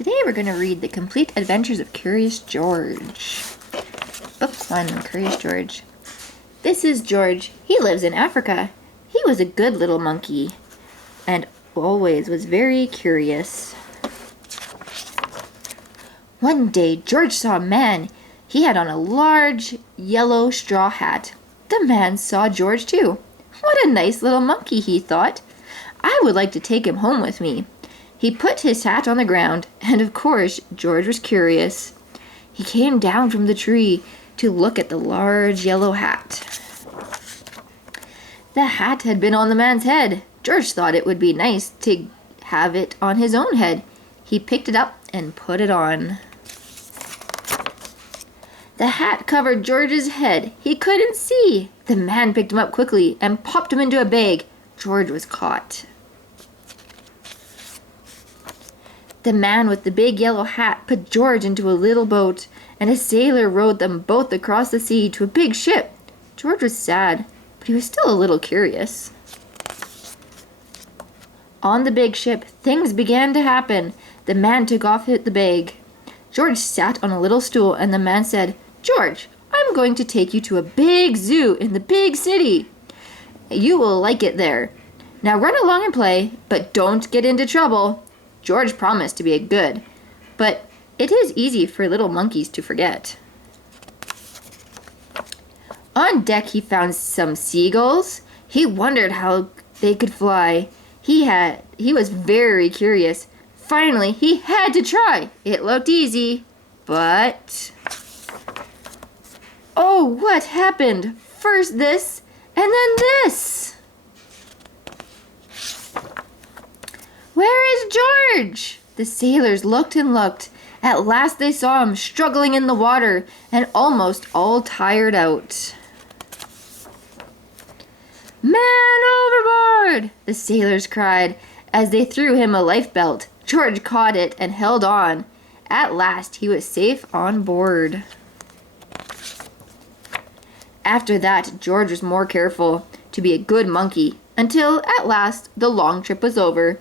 Today we're going to read The Complete Adventures of Curious George. Book 1, Curious George. This is George. He lives in Africa. He was a good little monkey and always was very curious. One day George saw a man. He had on a large yellow straw hat. The man saw George too. What a nice little monkey, he thought. I would like to take him home with me. He put his hat on the ground, and of course George was curious. He came down from the tree to look at the large yellow hat. The hat had been on the man's head. George thought it would be nice to have it on his own head. He picked it up and put it on. The hat covered George's head. He couldn't see. The man picked him up quickly and popped him into a bag. George was caught. The man with the big yellow hat put George into a little boat, and a sailor rowed them both across the sea to a big ship. George was sad, but he was still a little curious. On the big ship, things began to happen. The man took off the bag. George sat on a little stool, and the man said, "George, I'm going to take you to a big zoo in the big city. You will like it there. Now run along and play, but don't get into trouble." George promised to be good, but it is easy for little monkeys to forget. On deck he found some seagulls. He wondered how they could fly. He was very curious. Finally, he had to try. It looked easy, but... oh, what happened? First this, and then this. "Where is George?" The sailors looked and looked. At last they saw him struggling in the water and almost all tired out. "Man overboard!" the sailors cried as they threw him a life belt. George caught it and held on. At last he was safe on board. After that, George was more careful to be a good monkey until at last the long trip was over.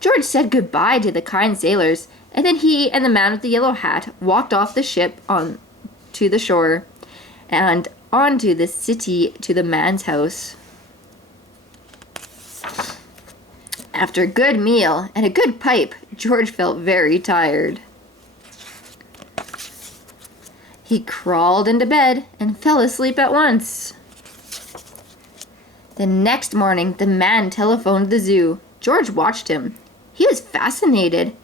George said goodbye to the kind sailors, and then he and the man with the yellow hat walked off the ship on to the shore and onto the city to the man's house. After a good meal and a good pipe, George felt very tired. He crawled into bed and fell asleep at once. The next morning, the man telephoned the zoo. George watched him. He was fascinated.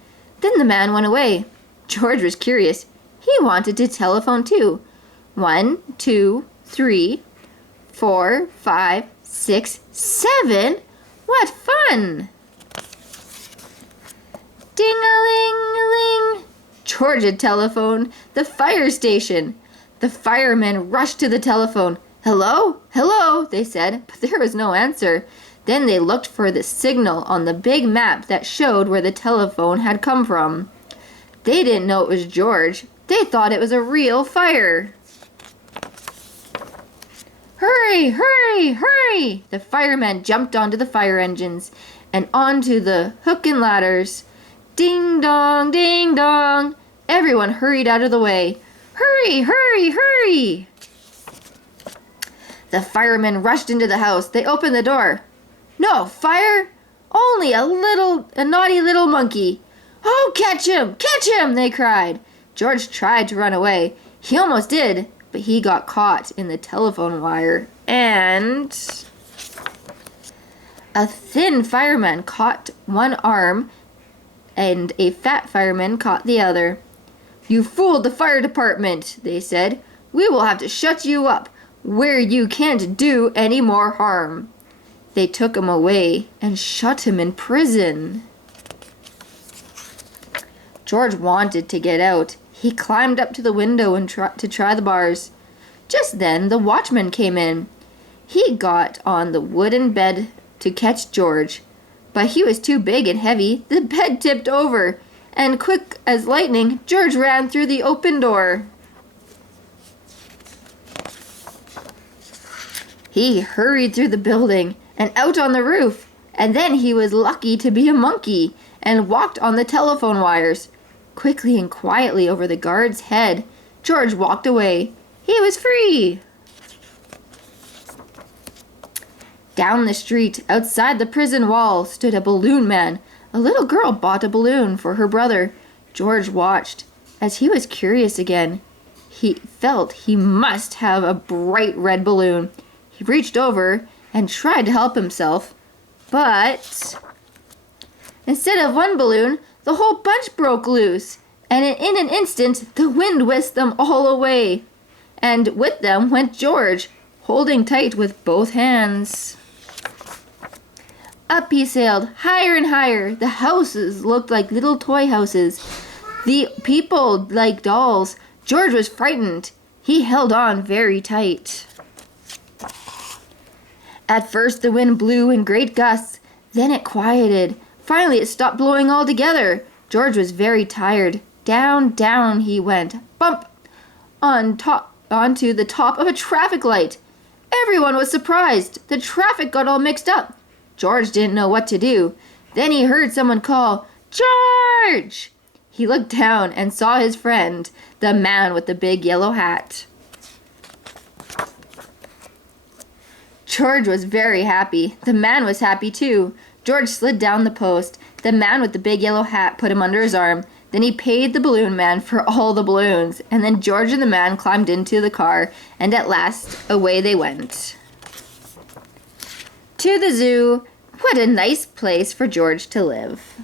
Then the man went away. George was curious. He wanted to telephone too. 1, 2, 3, 4, 5, 6, 7. What fun! Ding-a-ling-a-ling. George had telephoned the fire station. The firemen rushed to the telephone. "Hello? Hello," they said, but there was no answer. Then they looked for the signal on the big map that showed where the telephone had come from. They didn't know it was George. They thought it was a real fire. "Hurry, hurry, hurry!" The firemen jumped onto the fire engines and onto the hook and ladders. Ding dong, ding dong. Everyone hurried out of the way. "Hurry, hurry, hurry!" The firemen rushed into the house. They opened the door. "No fire? Only a naughty little monkey." "Oh, catch him! Catch him!" they cried. George tried to run away. He almost did, but he got caught in the telephone wire, and a thin fireman caught one arm, and a fat fireman caught the other. "You fooled the fire department," they said. "We will have to shut you up, where you can't do any more harm." They took him away and shut him in prison. George wanted to get out. He climbed up to the window and tried to try the bars. Just then the watchman came in. He got on the wooden bed to catch George, but he was too big and heavy. The bed tipped over, and quick as lightning, George ran through the open door. He hurried through the building and out on the roof, and then he was lucky to be a monkey and walked on the telephone wires. quickly and quietly over the guard's head. George walked away. He was free! Down the street, outside the prison wall, stood a balloon man. A little girl bought a balloon for her brother. George watched. As he was curious again, he felt he must have a bright red balloon. He reached over and tried to help himself, but instead of one balloon, the whole bunch broke loose, and in an instant the wind whisked them all away. And with them went George, holding tight with both hands. Up he sailed, higher and higher. The houses looked like little toy houses. The people like dolls. George was frightened. He held on very tight. At first the wind blew in great gusts. Then it quieted. Finally it stopped blowing altogether. George was very tired. Down, down he went. Bump! Onto the top of a traffic light. Everyone was surprised. The traffic got all mixed up. George didn't know what to do. Then he heard someone call, "George!" He looked down and saw his friend, the man with the big yellow hat. George was very happy. The man was happy too. George slid down the post. The man with the big yellow hat put him under his arm. Then he paid the balloon man for all the balloons. And then George and the man climbed into the car, and at last, away they went. To the zoo. What a nice place for George to live.